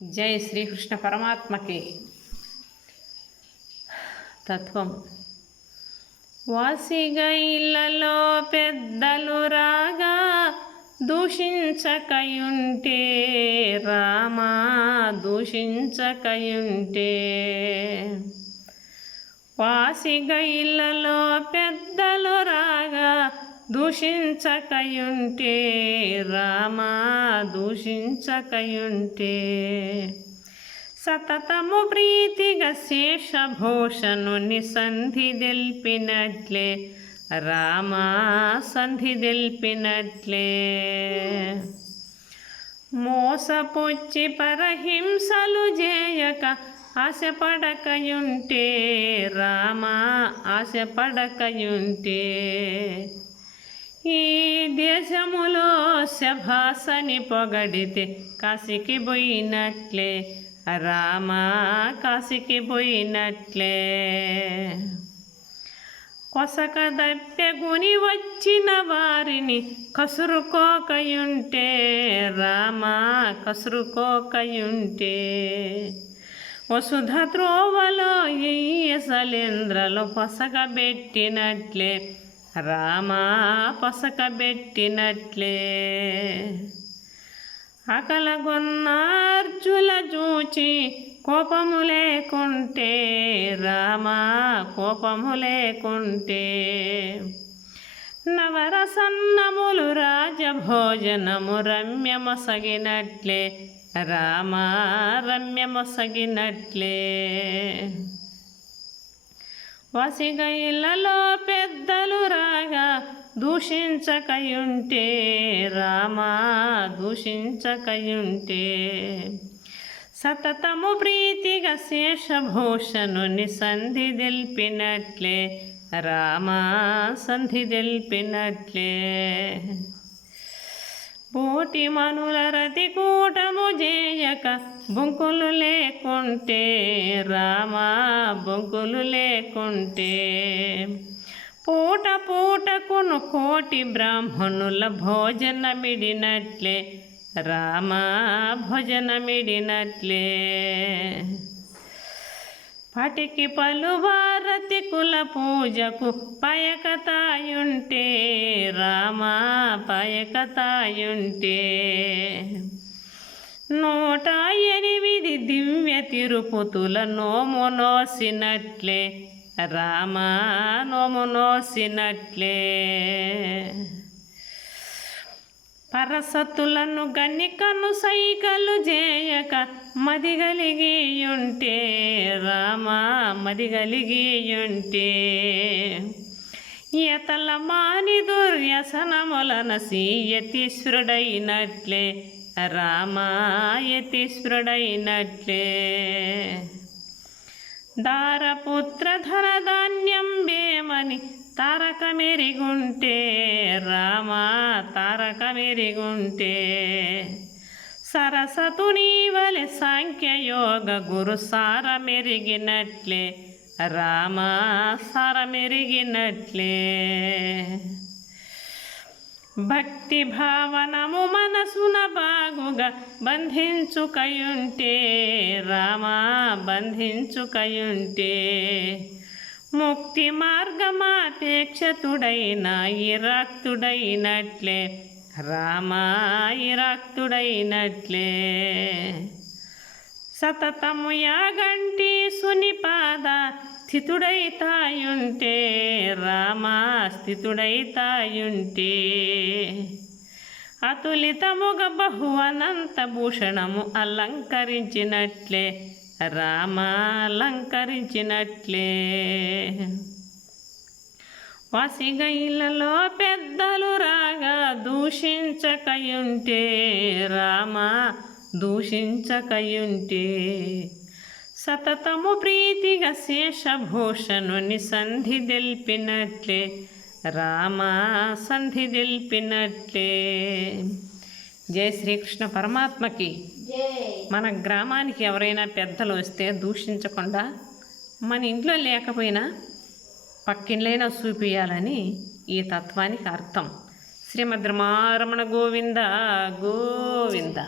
జై శ్రీకృష్ణ పరమాత్మకి. తత్వం. వాసిగా ఇళ్ళలో పెద్దలు రాగా దూషించకయుంటే రామా దూషించకయుంటే. వాసిగా ఇళ్ళలో పెద్దలు రాగా దూషించకయుంటే రామా దూషించకయుంటే. సతతము ప్రీతిగా శేషభూషణుని సంధి దెల్పినట్లే రామా సంధి దెల్పినట్లే. మోసపుచ్చి పరహింసలు చేయక ఆశపడకయుంటే రామా ఆశపడకయుంటే. ఈ దేశములో శభాసని పొగడితే కాశీకి పోయినట్లే రామా కాశీకి పోయినట్లే. కొసక దప్పెగుని వచ్చిన వారిని కసురుకోకయుంటే రామా కసురుకోకయుంటే. వసుధ త్రోవలో సలేంద్రలో పొసగబెట్టినట్లే రామా పొసగబెట్టినట్లే. అకలగొన్నార్జుల చూచి కోపము లేకుంటే రామా కోపము లేకుంటే. నవరసన్నములు రాజభోజనము రమ్యమొసగినట్లే రామా రమ్యమొసగినట్లే. వసిగా ఇళ్ళలో పెద్దలు రాగా దూషించకయుంటే రామా దూషించకయుంటే. సతతము ప్రీతిగా శేషభూషణుని సంధి దెల్పినట్లే రామా సంధి దెల్పినట్లే. పోటి మనుల రతి కూటము చేయక బొంకులు లేకుంటే రామా బొంకులు లేకుంటే. పూట పూటకును కోటి బ్రాహ్మణుల భోజనమిడినట్లే రామా భోజనమిడినట్లే. పటికి పలువారతి కుల పూజకు పయకతాయుంటే రామా పయకతాయుంటే. 108 దివ్య తిరుపతుల నోము నోసినట్లే రామా నోము నోసినట్లే. పరసతులను గనికను సైకలు చేయక మదిగలిగియుంటే రామా మదిగలిగియుంటే. యతల మాని దుర్యసనములనసి యతీశ్వరుడైనట్లే రామా యతీశ్వరుడైనట్లే. దారపుత్ర ధనధాన్యం బేమని తారక మెరిగుంటే రామా తారక మెరిగుంటే. సరసతుని వలె సాంఖ్యయోగ గురు సార మెరిగినట్లే రామా సార మెరిగినట్లే. భక్తి భావనము మనసున బాగుగా బంధించుకయుంటే రామా బంధించుకయుంటే. ముక్తి మార్గమాపేక్షతుడైన ఇరాక్తుడైనట్లే రామా ఇరాక్తుడైనట్లే. సతతము యాగంటి సునిపాద స్థితుడైతాయుంటే రామా స్థితుడైతాయుంటే. అతులితముగ బహు అనంత భూషణము అలంకరించినట్లే రామా అలంకరించినట్లే. వాసిగా ఇళ్ళలో పెద్దలు రాగా దూషించకయుంటే రామా దూషించకయుంటే. సతతము ప్రీతిగా శేషభూషణుని సంధి దెల్పినట్లే రామా సంధి దెల్పినట్లే. జై శ్రీకృష్ణ పరమాత్మకి. మన గ్రామానికి ఎవరైనా పెద్దలు వస్తే దూషించకుండా మన ఇంట్లో లేకపోయినా పక్కిండ్లైనా చూపియాలని ఈ తత్వానికి అర్థం. శ్రీమద్ రమారమణ గోవింద గోవింద.